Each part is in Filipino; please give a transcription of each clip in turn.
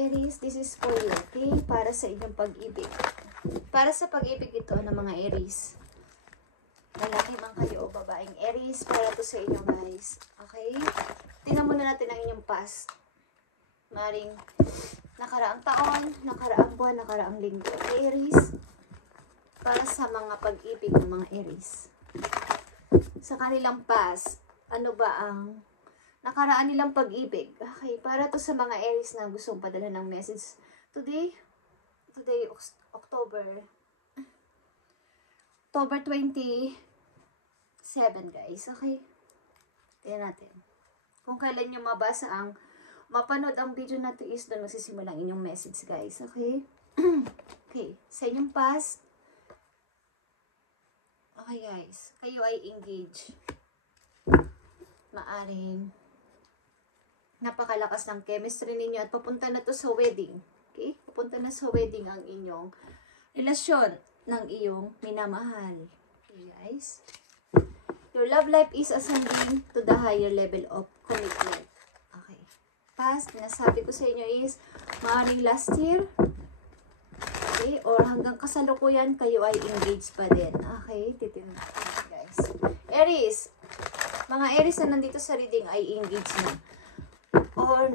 Aries, this is for you, okay? Para sa inyong pag-ibig. Para sa pag-ibig ito ng mga Aries. Lalaki man kayo o babaeng Aries, para to sa inyo guys. Okay? Tingnan muna natin ang inyong past. Maring nakaraang taon, nakaraang buwan, nakaraang linggo. Aries, para sa mga pag-ibig ng mga Aries. Sa kanilang past, ano ba ang nakaraan nilang pag-ibig? Okay, para to sa mga Aries na gustong padala ng message. Today, October 27 guys. Okay? Tingnan natin. Kung kailan nyo mapanood ang video na to is doon magsisimula ang inyong message guys. Okay? Okay. Sa inyong past, okay guys, kayo ay engaged. Maaring napakalakas ng chemistry ninyo at papunta na to sa wedding. Okay? Papunta na sa wedding ang inyong relasyon ng iyong minamahal. Okay guys? Your love life is ascending to the higher level of commitment. Okay. Past, nasabi ko sa inyo is maaaring last year, okay, or hanggang kasalukuyan kayo ay engaged pa din. Okay? Titignan natin guys. Aries, mga Aries na nandito sa reading ay engaged na. Or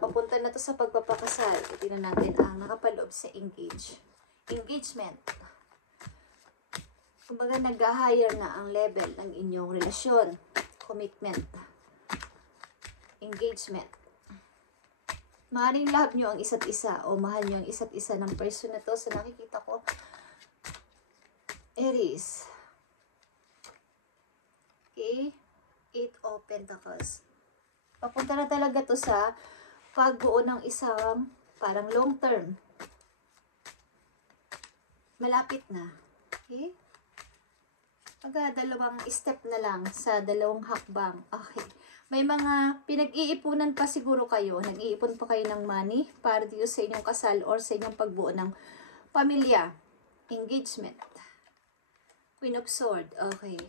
papunta na to sa pagpapakasal. Tingnan natin ang nakapaloob sa engagement. Kumbaga nag-higher na ang level ng inyong relasyon, commitment, engagement. Maaaring love nyo ang isa't isa o mahal nyo ang isa't isa ng person na to sa nakikita ko. Aries. Okay? 8 of Pentacles. Papunta na talaga to sa pagbuo ng isang parang long term. Malapit na. Okay? Dalawang step na lang sa dalawang hakbang. Okay. May mga pinag-iipunan pa siguro kayo. Nag-iipon pa kayo ng money para dito sa inyong kasal or sa inyong pagbuo ng pamilya. Engagement. Queen of Swords. Okay.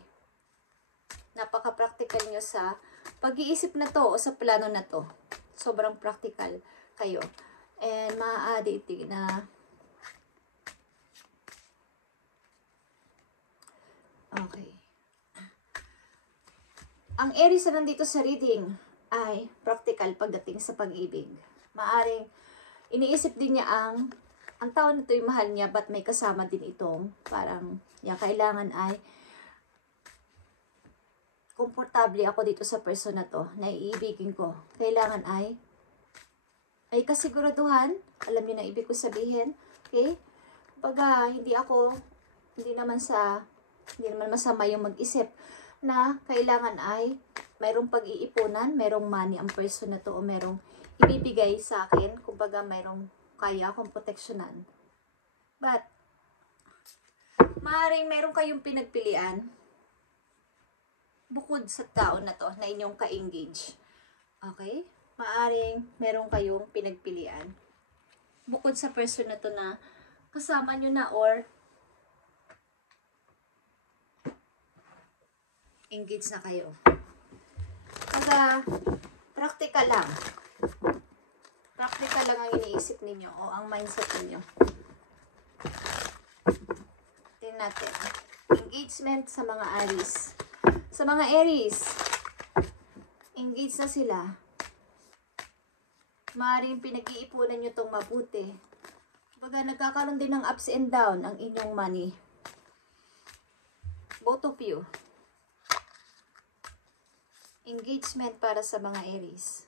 Napaka-practical nyo sa pag-iisip na to o sa plano na to. Sobrang practical kayo. And maaaditig na okay. Ang Aries na nandito sa reading ay practical pagdating sa pag-ibig. Maaring iniisip din niya ang tao na ito'y mahal niya, but may kasama din itong parang kailangan ay komportable ako dito sa person na to, na iibigin ko. Kailangan ay kasiguraduhan. Alam niyo na ibig ko sabihin. Okay? Baga, hindi naman masama yung mag-isip na kailangan ay mayroong pag-iipunan, mayroong money ang person na to o mayroong ibibigay sa akin. Kumbaga, mayroong kaya akong proteksyonan. But, maaaring mayroong kayong pinagpilian bukod sa tao na to na inyong ka-engage. Okay? Maaring meron kayong pinagpilian bukod sa person na to na kasama nyo na or engage na kayo. Kaya practical lang. Practical lang ang iniisip ninyo o ang mindset ninyo. Tingnan natin. Engagement sa mga Aries. Sa mga Aries, engaged na sila. Maaaring pinag-iipunan nyo itong mabuti. Baga, nagkakaroon din ng ups and down ang inyong money. Both of you. Engagement para sa mga Aries.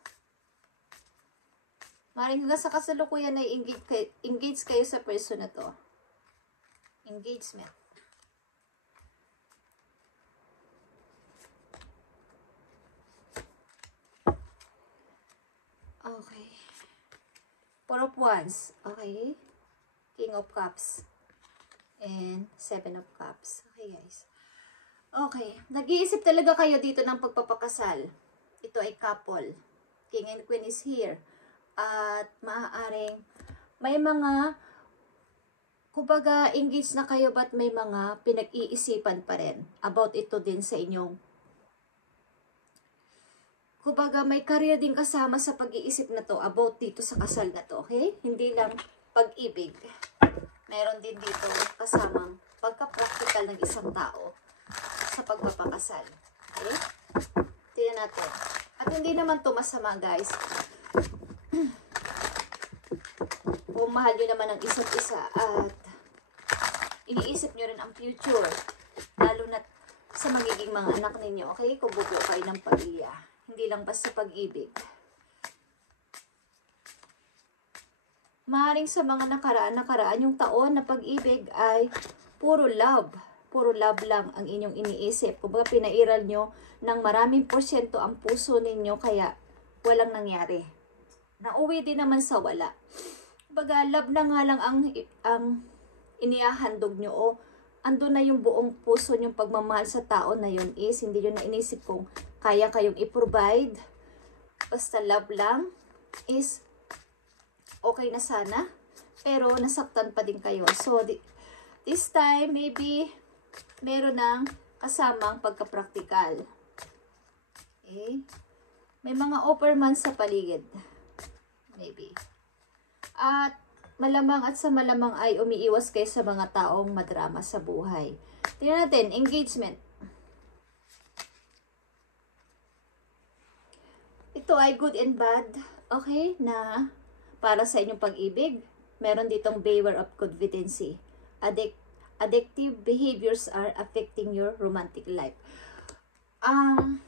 Maaaring hanggang sa kasalukuyan ay engaged kayo sa person na to. Engagement. Okay. Four of Wands. Okay. King of Cups. And Seven of Cups. Okay, guys. Okay. Nag-iisip talaga kayo dito ng pagpapakasal. Ito ay couple. King and Queen is here. At maaaring may mga kumbaga engaged na kayo but may mga pinag-iisipan pa rin about ito din sa inyong Kumbaga, may career din kasama sa pag-iisip na to about dito sa kasal na to, okay? Hindi lang pag-ibig. Meron din dito kasamang pagka-practical ng isang tao sa pagpapakasal. Okay? Tingnan natin. At hindi naman to masama, guys. Kung mahal nyo naman ang isa't isa at iniisip nyo rin ang future, lalo na sa magiging mga anak ninyo, okay? Kung bubuo kayo ng pamilya. Hindi lang basta pag-ibig. Maaaring sa mga nakaraan yung taon na pag-ibig ay puro love. Puro love lang ang inyong iniisip. Kumbaga pinairal nyo ng maraming porsyento ang puso ninyo kaya walang nangyari. Nauwi din naman sa wala. Kumbaga love na nga lang ang inihahandog nyo o ando na yung buong puso nyong pagmamahal sa tao na yun is hindi nyo na inisip kung kaya kayong i-provide. Basta love lang is okay na sana. Pero nasaktan pa din kayo. So, this time, maybe meron ng kasamang pagka-practical. Okay? May mga offer man sa paligid. Maybe. At malamang at sa malamang ay umiiwas kayo sa mga taong madrama sa buhay. Tingnan natin, engagement. Ito ay good and bad, okay, na para sa inyong pag-ibig. Meron ditong beware of confidency. Addictive behaviors are affecting your romantic life. Ang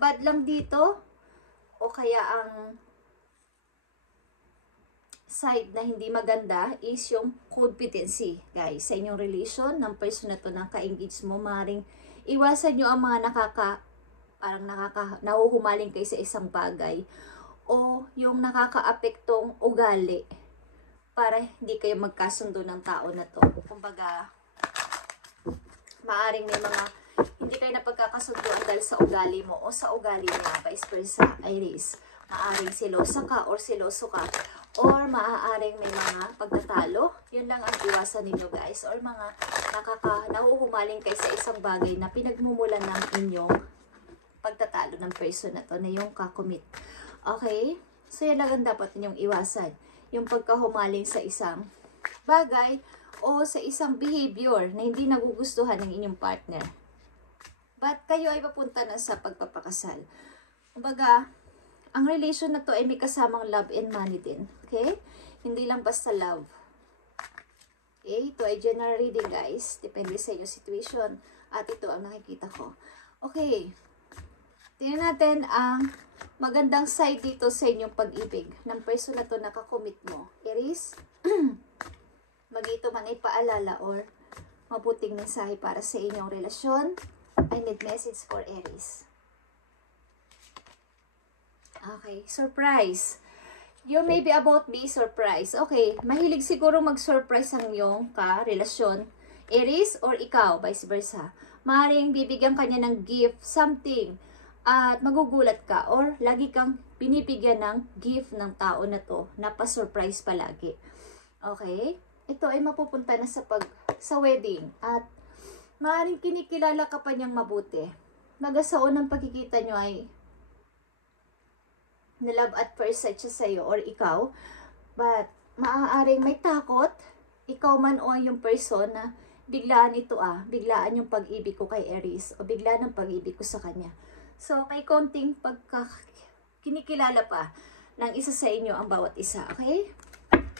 bad lang dito, o kaya ang side na hindi maganda is yung confidency, guys. Sa inyong relation ng person na to na ka-engage mo, maaaring iwasan nyo ang mga nahuhumaling kayo sa isang bagay o yung nakaka-apektong ugali para hindi kayo magkasundo ng tao na to. Kumbaga, maaring may mga hindi kayo napagkakasunduan dahil sa ugali mo o sa ugali niya, vice versa, Iris. Maaring silosa ka or siloso ka or maaaring may mga pagtatalo. Yun lang ang iwasan ninyo, guys. Or mga nahuhumaling kayo sa isang bagay na pinagmumulan ng inyong pagtatalo ng person na to na yung kakomit. Okay? So, yan lang ang dapat ninyong iwasan. Yung pagkahumaling sa isang bagay o sa isang behavior na hindi nagugustuhan ng inyong partner. But kayo ay papunta na sa pagpapakasal. Kumbaga, ang relation na to ay may kasamang love and money din. Okay? Hindi lang basta love. Okay? Ito ay general reading, guys. Depende sa inyong situation. At ito ang nakikita ko. Okay. Tingnan natin ang magandang side dito sa inyong pag-ibig ng person na to nakakomit mo. Aries, magito man ay paalala or mabuting mensahe para sa inyong relasyon. I need message for Aries. Okay, surprise. You may be about be surprise. Okay, mahilig siguro mag-surprise ang iyong ka-relasyon. Aries or ikaw, vice versa. Maring bibigyan kanya ng gift, something. At magugulat ka or lagi kang binibigyan ng gift ng tao na to na pa-surprise palagi. Okay? Ito ay mapupunta na sa wedding at maaaring kinikilala ka pa niyang mabuti. Sa unang pagkikita nyo ay na love at first sight siya sa'yo or ikaw, but maaaring may takot, ikaw man o yung person na biglaan biglaan yung pag-ibig ko kay Aries o biglaan ang pag-ibig ko sa kanya. So, may konting kinikilala pa ng isa sa inyo ang bawat isa, okay?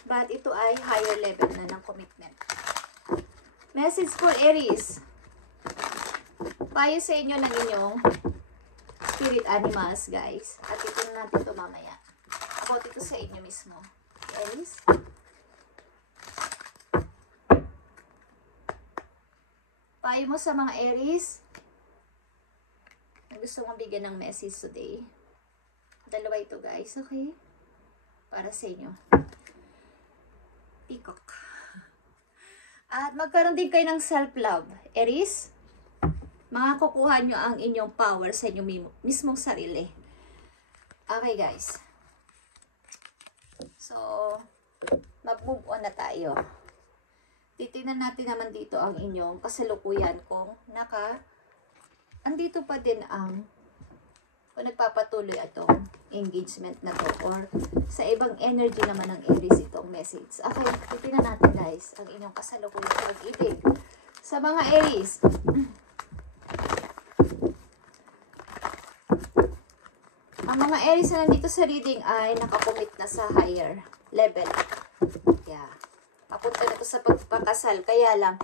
But ito ay higher level na ng commitment. Message for Aries. Payo sa inyo ng inyong spirit animals, guys. At ito na natin ito mamaya. About ito sa inyo mismo. Aries. Payo mo sa mga Aries na gusto mong bigyan ng message today. Dalawa ito, guys. Okay? Para sa inyo. Peacock. At magkaroon din kayo ng self-love. Aries, makakukuha nyo ang inyong power sa inyong mismong sarili. Okay, guys. So, mag-move on na tayo. Titingnan natin naman dito ang inyong kasalukuyan kung andito pa din ang kung nagpapatuloy itong engagement na to or sa ibang energy naman ng Aries itong message. Okay, titignan natin guys ang inyong kasalukuyang pag-ibig sa mga Aries. Ang mga Aries na nandito sa reading ay nakakomit na sa higher level. Yeah. Papunta na to sa pagpapakasal. Kaya lang,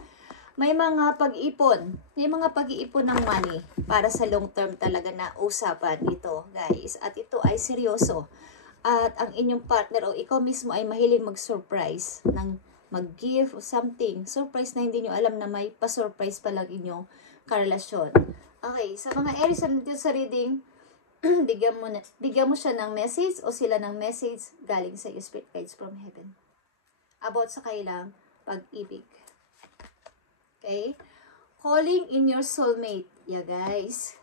may mga pag-ipon. May mga pag-iipon ng money para sa long term talaga na usapan ito, guys. At ito ay seryoso. At ang inyong partner o ikaw mismo ay mahilig mag-surprise ng mag-give o something. Surprise na hindi nyo alam na may pa-surprise pa lang inyong karelasyon. Okay, sa mga Aries na nandito sa reading, bigyan mo siya ng message o sila ng message galing sa iyo, spirit guides from heaven. About sa kailang pag-ibig. Okay? Calling in your soulmate. Yeah, guys.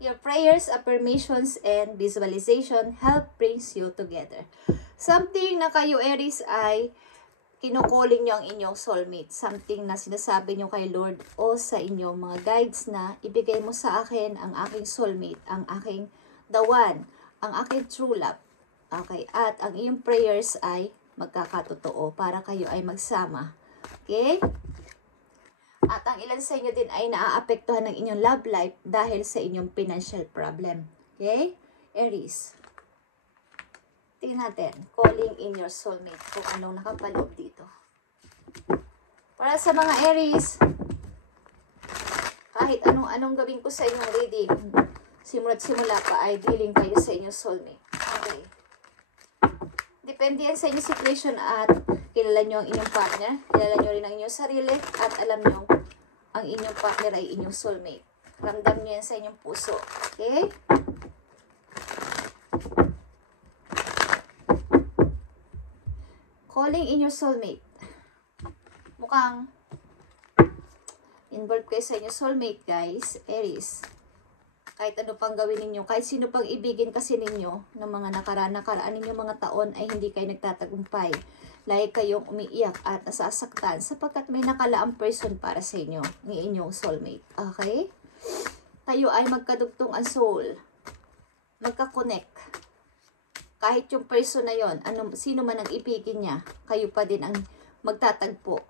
Your prayers, affirmations, and visualization help brings you together. Something na kayo, Aries, ay kinukalling nyo ang inyong soulmate. Something na sinasabi nyo kay Lord o sa inyong mga guides na ibigay mo sa akin ang aking soulmate, ang aking the one, ang aking true love. Okay? At ang iyong prayers ay magkakatotoo para kayo ay magsama. Okay? At ang ilan sa inyo din ay naaapektuhan ng inyong love life dahil sa inyong financial problem. Okay? Aries. Tingnan natin. Calling in your soulmate. Kung anong nakapaloob dito. Para sa mga Aries, kahit anong gawin ko sa inyong reading, simula't simula pa ay dealing kayo sa inyong soulmate. Okay. Depende yan sa inyong situation at kilala nyo ang inyong partner, kilala nyo rin ang inyong sarili, at alam nyo ang inyong partner ay inyong soulmate. Ramdam nyo yan sa inyong puso. Okay? Calling in your soulmate. Mukhang involved kayo sa inyong soulmate, guys. Aries. Kahit ano pang gawin ninyo, kahit sino pang ibigin kasi ninyo ng mga nakaraan ninyo mga taon ay hindi kayo nagtatagumpay. Like kayong umiiyak at nasasaktan sapagkat may nakalaang person para sa inyo, ng inyong soulmate. Okay? Kayo ay magkadugtong ang soul. Magka-connect. Kahit yung person na yon, sino man ang ibigin niya, kayo pa din ang magtatagpo.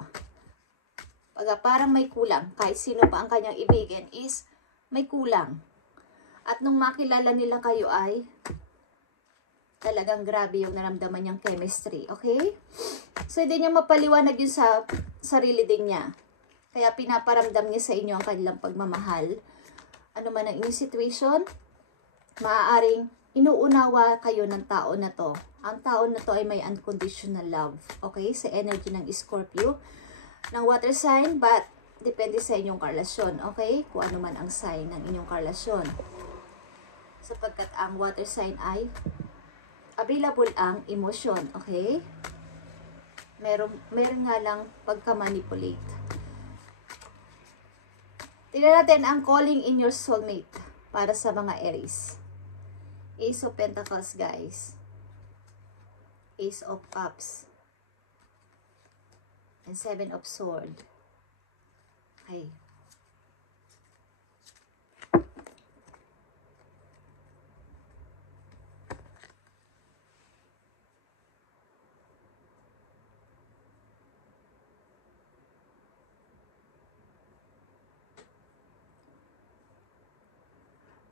Parang may kulang. Kahit sino pa ang kanyang ibigin is may kulang. At nung makilala nila kayo ay talagang grabe yung naramdaman niyang chemistry. Okay? So, hindi niya mapaliwanag yun sa sarili din niya. Kaya pinaparamdam niya sa inyo ang kanilang pagmamahal. Ano man ang inyong situation, maaaring inuunawa kayo ng tao na to. Ang tao na to ay may unconditional love. Okay? Sa energy ng Scorpio, ng water sign, but depende sa inyong karelasyon. Okay? Kung ano man ang sign ng inyong karelasyon. Sapagkat ang water sign ay available ang emosyon, okay? Meron nga lang pagka-manipulate. Tingnan natin ang calling in your soulmate para sa mga Aries. Ace of Pentacles, guys. Ace of Cups. And Seven of Swords. Okay.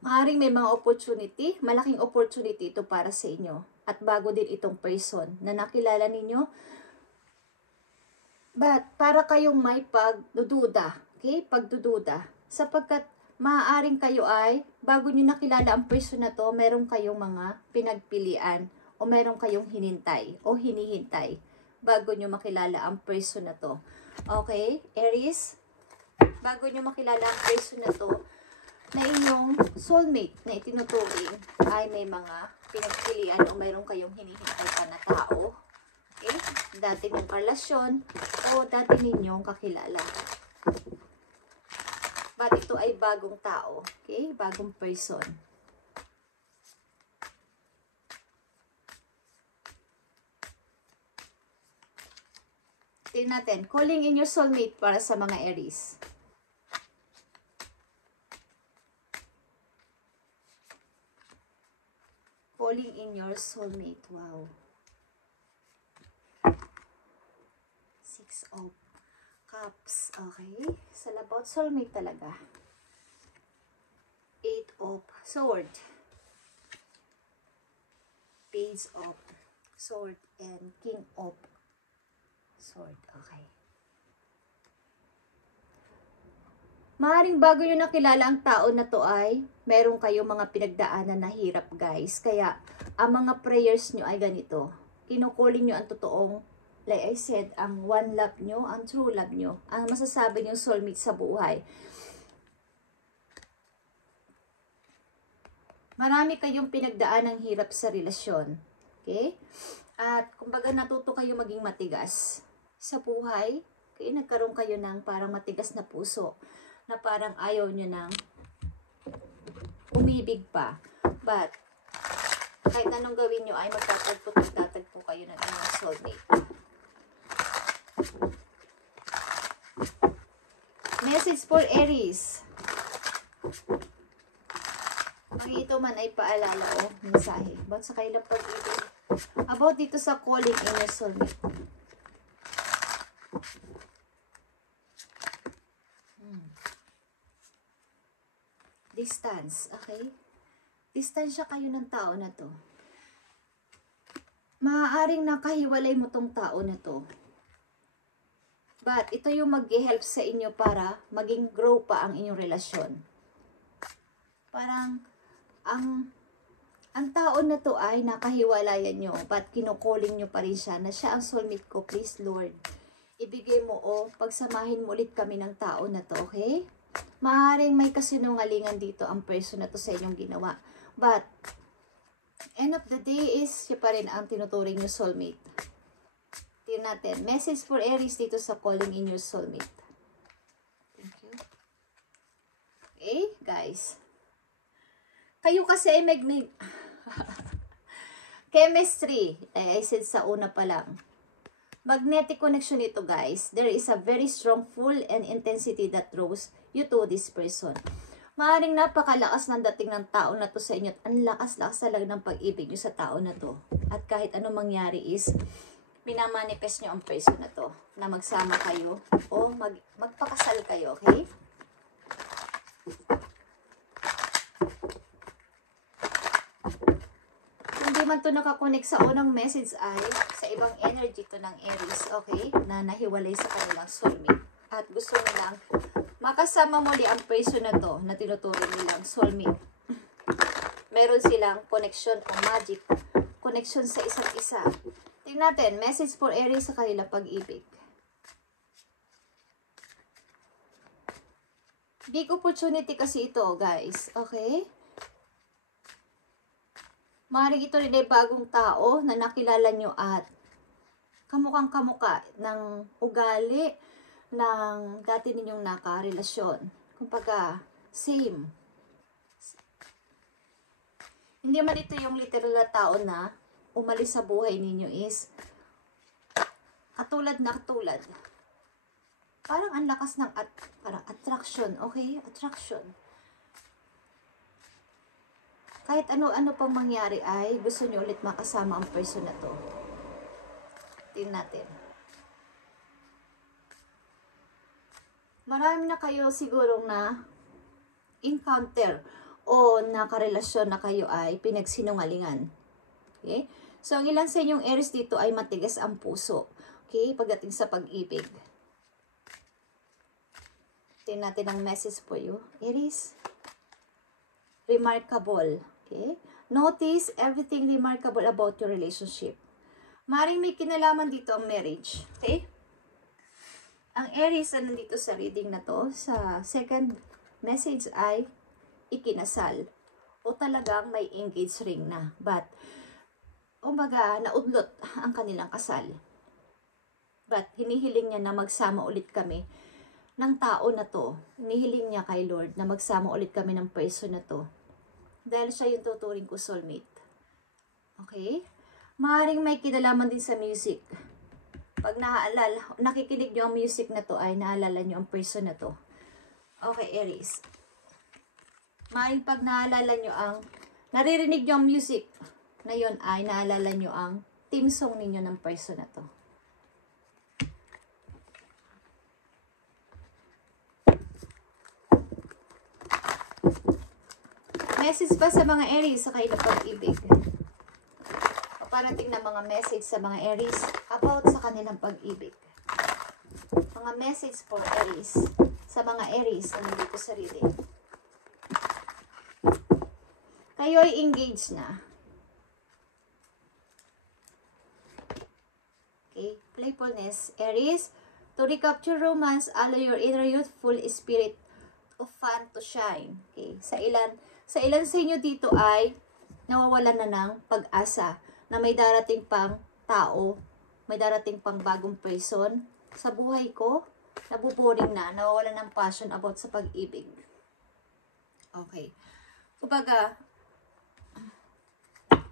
Maaaring may mga opportunity, malaking opportunity ito para sa inyo. At bago din itong person na nakilala ninyo. But para kayong may pagdududa, okay? Pagdududa. Sapagkat maaaring kayo ay, bago nyo nakilala ang person na to, meron kayong mga pinagpilian o meron kayong hinintay o hinihintay bago nyo makilala ang person na to. Okay? Aries, bago nyo makilala ang person na to, na inyong soulmate na itinuturing ay may mga pinagpilian o mayroon kayong hinihintay pa na tao. Okay? Dati ng relasyon o dati ninyong kakilala. But ito ay bagong tao. Okay? Bagong person. Tingnan natin. Calling in your soulmate para sa mga Aries. calling in your soulmate. Wow. 6 of Cups. Okay. It's all about soulmate talaga. 8 of Sword. Page of Sword and King of Sword. Okay. Maaaring bago nyo nakilala ang tao na to ay meron kayong mga pinagdaanan na hirap, guys. Kaya ang mga prayers nyo ay ganito. Kinukulin nyo ang totoong, like I said, ang one love nyo, ang true love nyo, ang masasabi nyo soulmate sa buhay. Marami kayong pinagdaan ng hirap sa relasyon. Okay? At kumbaga natuto kayo maging matigas sa buhay. Kaya nagkaroon kayo ng parang matigas na puso na parang ayaw nyo nang umibig pa. But kahit anong gawin nyo ay magtatagpo kayo ng inyong soulmate. Message for Aries. Ang ito man ay paalala o mensahe about sa kailang pag-ibig. About dito sa calling in your soulmate. Distance, okay? Distansya kayo ng tao na to. Maaaring nakahiwalay mo tong tao na to. But ito yung mag-help sa inyo para maging grow pa ang inyong relasyon. Parang ang tao na to ay nakahiwalayan nyo, but kinukuling nyo pa rin siya na siya ang soulmate ko. Please Lord, ibigay mo o pagsamahin mo ulit kami ng tao na to, okay? Maaaring may kasinungalingan dito ang person na to sa inyong ginawa. But end of the day is siya pa rin ang tinuturing nyo soulmate. Tingnan natin. Message for Aries dito sa calling in your soulmate. Thank you. Okay, guys. Kayo kasi ay chemistry. I said sa una pa lang. Magnetic connection ito, guys. There is a very strong pull and intensity that draws you to this person. Maaaring napakalakas ng dating ng tao na to sa inyo. Ang lakas-lakas talaga ng pag-ibig nyo sa tao na to. At kahit anong mangyari is, minamanifest nyo ang person na to. Na magsama kayo o magpakasal kayo, okay? Hindi man to nakakonek sa unang message ay sa ibang energy to ng Aries, okay? Na nahiwalay sa kanilang soulmate. At gusto nilang makasama muli ang person na to na tinuturing nilang soulmate. Meron silang connection o magic connection sa isa't isa. Tingnan natin, message for Aries sa kanilang pag-ibig. Big opportunity kasi ito, guys. Okay? Maaaring ito rin ay bagong tao na nakilala nyo at kamukhang kamuka ng ugali ng dati ninyong nakarelasyon. Kumbaga, same. Hindi man ito yung literal na tao na umalis sa buhay ninyo is katulad na katulad. Parang ang lakas ng parang attraction, okay? Attraction. Kahit ano-ano pang mangyari ay gusto nyo ulit makasama ang person na to. Tingnan natin. Marami na kayo sigurong na encounter o nakarelasyon na kayo ay pinagsinungalingan. Okay? So, ang ilan sa inyong Aries dito ay matigas ang puso. Okay? Pagdating sa pag-ibig. Tingnan natin ang message for you. Aries. Remarkable. Okay? Notice everything remarkable about your relationship. Maring may kinalaman dito ang marriage. Okay? Ang Aries na nandito sa reading na to, sa second message ay ikinasal. O talagang may engaged ring na. But, umaga, naudlot ang kanilang kasal. But, hinihiling niya na magsama ulit kami ng tao na to. Hinihiling niya kay Lord na magsama ulit kami ng person na to. Dahil siya yung tuturing ko soulmate. Okay? Maaaring may kinalaman din sa music. Pag nakikinig nyo ang music na to ay naalala nyo ang person na to. Okay, Aries. Maaaring pag naalala nyo naririnig nyo ang music na yun ay naalala nyo ang team song ninyo ng person na to. Message pa sa mga Aries sa kanilang pag-ibig. Paparating na mga message sa mga Aries about sa kanilang pag-ibig. Mga message for Aries sa mga Aries na nandito sa reading. Kayo ay engaged na. Okay, playfulness. Aries, to recapture romance, allow your inner youthful spirit of fun to shine. Okay, sa ilan sa inyo dito ay nawawalan na ng pag-asa na may darating pang tao, may darating pang bagong person sa buhay ko, nabuboring na, nawawalan ng passion about sa pag-ibig. Okay. Kumbaga,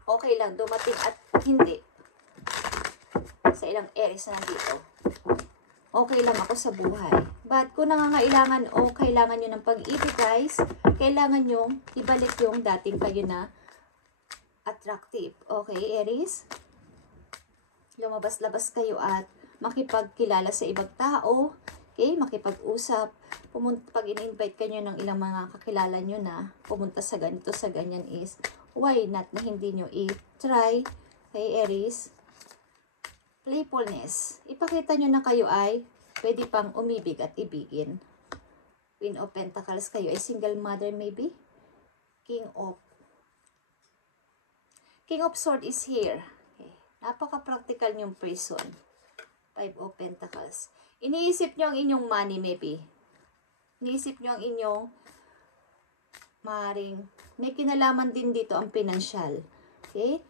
okay lang, dumating at hindi. Sa ilang Aries na nandito. Okay lang ako sa buhay. But kung nangangailangan o kailangan nyo ng pag-ibig guys, kailangan nyo ibalik yung dating kayo na attractive. Okay, Aries? Lumabas-labas kayo at makipagkilala sa ibang tao. Okay, makipag-usap. Pag in-invite kayo ng ilang mga kakilala nyo na pumunta sa ganito, sa ganyan is, why not na hindi nyo i-try? Okay, Aries? Playfulness. Ipakita nyo na kayo ay pwede pang umibig at ibigin. Queen of Pentacles, kayo ay single mother maybe. King of Swords is here. Okay. Napaka-practical yung person. Five of Pentacles. Iniisip nyo ang inyong money maybe. Iniisip nyo ang inyong maring may kinalaman din dito ang financial. Okay?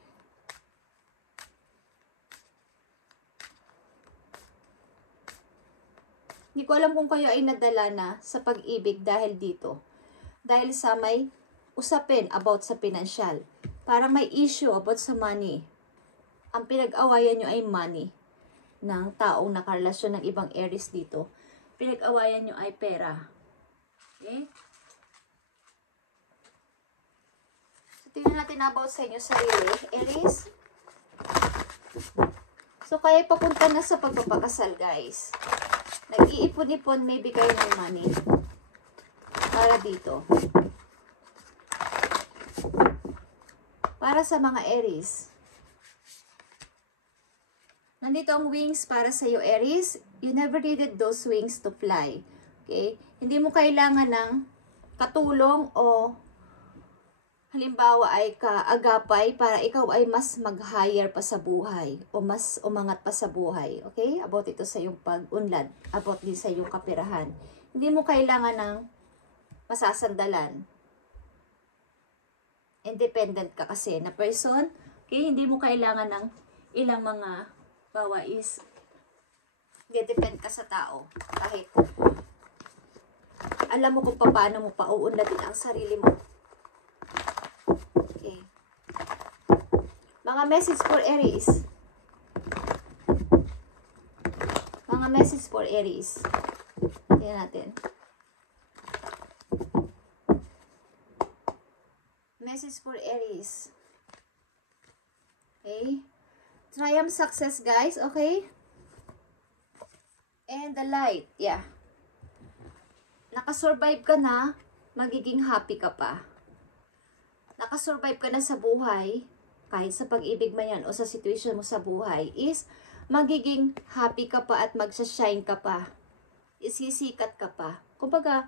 Hindi ko alam kung kayo ay nadala na sa pag-ibig dahil dito. Dahil sa may usapin about sa financial. Parang may issue about sa money. Ang pinag-awayan nyo ay money ng taong nakarelasyon ng ibang Aries dito. Pinag-awayan nyo ay pera. Okay? So, tingnan natin about sa inyo sarili, Aries. So, kaya papunta na sa pagpapakasal, guys. Nag-iipon-ipon maybe kayo ng money para dito. Para sa mga Aries. Nandito ang wings para sa iyo, Aries. You never needed those wings to fly. Okay? Hindi mo kailangan ng katulong o halimbawa ay kaagapay para ikaw ay mas mag-higher pa sa buhay o mas umangat pa sa buhay. Okay? About ito sa iyong pag-unlad. About din sa iyong kapirahan. Hindi mo kailangan ng masasandalan. Independent ka kasi na person. Okay? Hindi mo kailangan ng ilang mga bawa is depend ka sa tao. Kahit alam mo kung paano mo pauunladin ang sarili mo. Okay. Mga message for Aries. Mga message for Aries. Tingnan natin. Message for Aries. Okay. Triumph success, guys. Okay. And the light. Yeah. Nakasurvive ka na, magiging happy ka pa. Nakasurvive ka na sa buhay, kahit sa pag-ibig man yan o sa situation mo sa buhay, is magiging happy ka pa at magsashine ka pa. Isisikat ka pa. Kumbaga,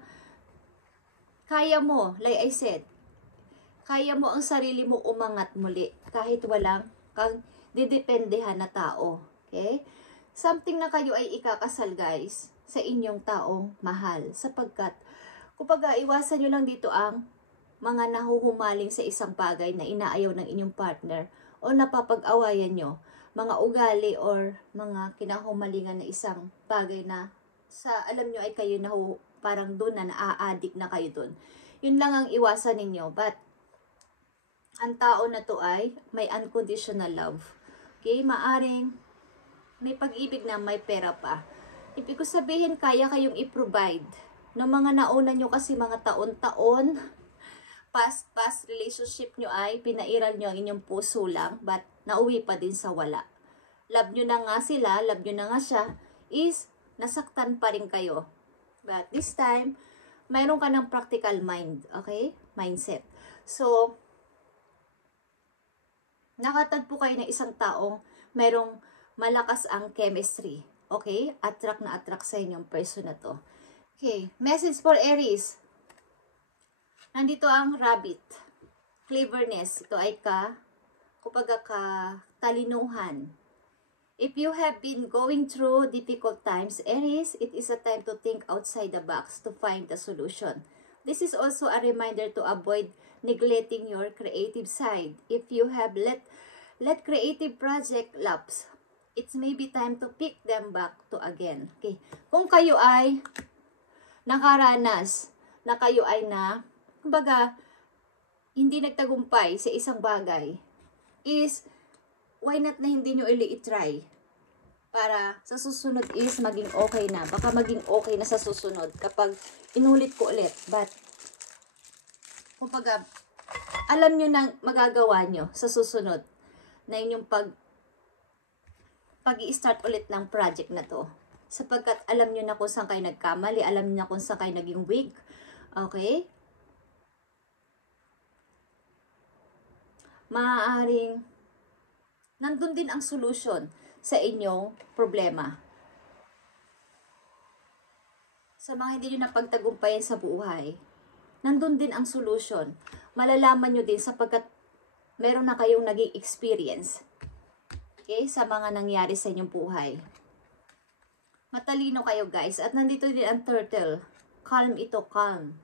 kaya mo, like I said, kaya mo ang sarili mo umangat muli kahit walang kang didependehan na tao. Okay? Something na kayo ay ikakasal, guys, sa inyong taong mahal. Sapagkat, kumbaga, iwasan nyo lang dito ang mga nahuhumaling sa isang bagay na inaayaw ng inyong partner o napapag-awayan nyo, mga ugali or mga kinahumalingan na isang bagay na sa alam nyo ay kayo na parang doon na naa-addict na kayo doon. Yun lang ang iwasan ninyo. But, ang tao na to ay may unconditional love. Okay? Maaring may pag-ibig na may pera pa. Ibig ko sabihin, kaya kayong i-provide ng mga nauna nyo kasi mga taon-taon past relationship nyo ay pinairal nyo ang inyong puso lang, but nauwi pa din sa wala. Love nyo na nga sila, love nyo na nga siya, is nasaktan pa rin kayo. But this time, mayroon ka ng practical mind, okay? Mindset. So, nakatagpo kayo ng isang taong mayroong malakas ang chemistry. Okay? Attract na attract sa inyong person na to. Okay. Message for Aries. Nandito ang rabbit. Cleverness. Ito ay talinuhan. If you have been going through difficult times, Aries, it is a time to think outside the box to find the solution. This is also a reminder to avoid neglecting your creative side. If you have let creative project lapse, it may be time to pick them back to again. Okay. Kung kayo ay nakaranas na kayo ay kumbaga, hindi nagtagumpay sa isang bagay, is why not na hindi nyo i-try para sa susunod is maging okay na. Baka maging okay na sa susunod kapag inulit ko ulit. But, kumbaga, alam nyo nang magagawa nyo sa susunod na inyong pag-i-start ulit ng project na to. Sapagkat alam nyo na kung saan kayo nagkamali, alam nyo na kung saan kayo naging weak. Okay? Maaaring nandun din ang solution sa inyong problema. Sa mga hindi nyo napagtagumpayan sa buhay, nandun din ang solution. Malalaman nyo din sapagkat meron na kayong naging experience. Okay? Sa mga nangyari sa inyong buhay. Matalino kayo guys. At nandito din ang turtle. Calm ito, calm.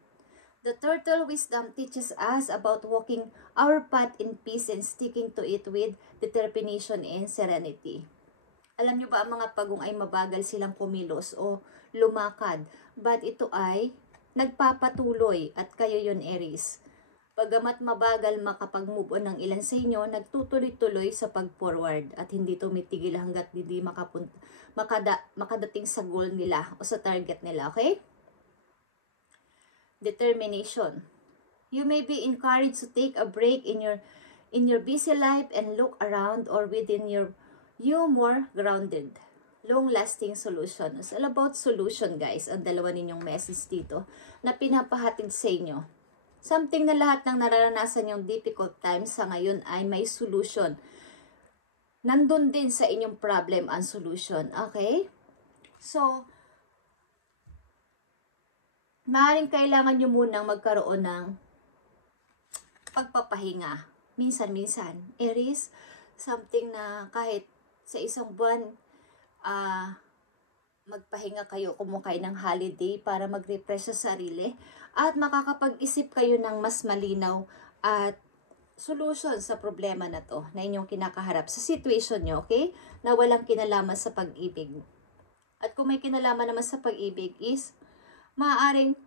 The turtle wisdom teaches us about walking our path in peace and sticking to it with determination and serenity. Alam nyo ba ang mga pagong ay mabagal silang kumilos o lumakad? But ito ay nagpapatuloy at kayo yun, Aries. Pagamat mabagal makapag-move on ng ilan sa inyo, nagtutuloy-tuloy sa pag-forward at hindi tumitigil hanggat hindi makadating sa goal nila o sa target nila, okay? Determination. You may be encouraged to take a break in your busy life and look around or within you more grounded. Long-lasting solution. It's all about solution, guys. Ang dalawa ninyong message dito na pinapahatid sa inyo. Something na lahat ng nararanasan yung difficult times sa ngayon ay may solution. Nandun din sa inyong problem ang solution. Okay? So, maaaring kailangan nyo munang magkaroon ng pagpapahinga. Minsan-minsan. Aries, something na kahit sa isang buwan, magpahinga kayo, kumakain ng holiday para mag-refresh sa sarili at makakapag-isip kayo ng mas malinaw at solution sa problema na to na inyong kinakaharap sa situation nyo, okay? Na walang kinalaman sa pag-ibig. At kung may kinalaman naman sa pag-ibig is maaaring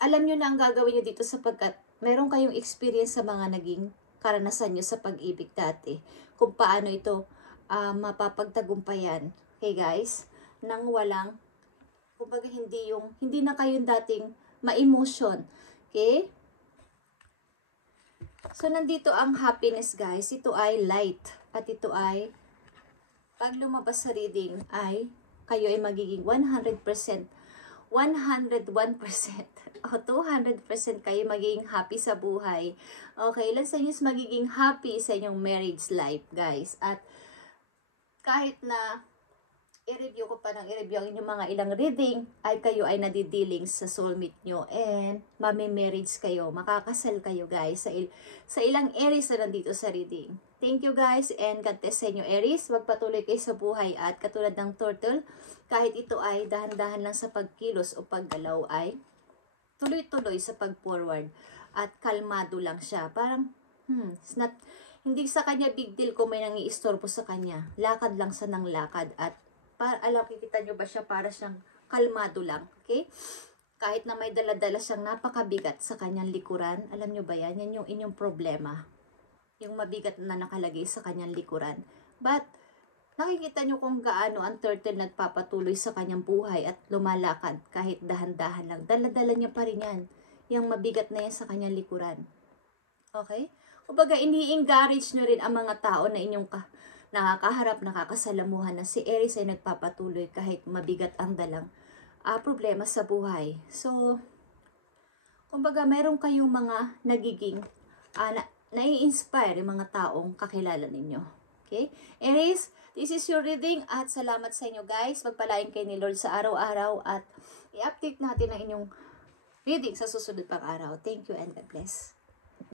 alam nyo na ang gagawin nyo dito sapagkat meron kayong experience sa mga naging karanasan nyo sa pag-ibig dati. Kung paano ito mapapagtagumpayan. Okay guys? Nang walang, kumbaga hindi na kayong dating ma-emotion. Okay? So, nandito ang happiness guys. Ito ay light. At ito ay, pag lumabas sa reading ay, kayo ay magiging 100%, 101%, o 200% kayo magiging happy sa buhay. Okay, ilan sa inyo is magiging happy sa inyong marriage life, guys. At kahit na i-review ko pa ng i-review ang inyong mga ilang reading, ay kayo ay nadidealing sa soulmate nyo and mami-marriage kayo, makakasal kayo guys sa ilang Aries na nandito sa reading. Thank you guys and God bless sa inyo Aries. Magpatuloy kayo sa buhay at katulad ng turtle, kahit ito ay dahan-dahan lang sa pagkilos o paggalaw ay tuloy-tuloy sa pag-forward at kalmado lang siya. Parang, it's not, hindi sa kanya big deal kung may nangiistorbo sa kanya. Lakad lang sa nang lakad at kikita nyo ba siya para siyang kalmado lang, okay? Kahit na may dala-dala siyang napakabigat sa kanyang likuran, alam nyo ba yan? Yan yung inyong problema. Yung mabigat na nakalagay sa kanyang likuran. But, nakikita nyo kung gaano ang turtle nagpapatuloy sa kanyang buhay at lumalakad kahit dahan-dahan lang. Dala-dala niya pa rin yan. yung mabigat na yan sa kanyang likuran. Okay? Kumbaga, ini-encourage nyo rin ang mga tao na inyong nakakaharap, nakakasalamuhan na si Aries ay nagpapatuloy kahit mabigat ang dalang problema sa buhay. So, kumbaga, meron kayong mga nagiging nai-inspire yung mga taong kakilala ninyo. Okay? Aries, this is your reading at salamat sa inyo guys. Pagpalain kayo ni Lord sa araw-araw at i-update natin ang inyong reading sa susunod pang araw. Thank you and God bless.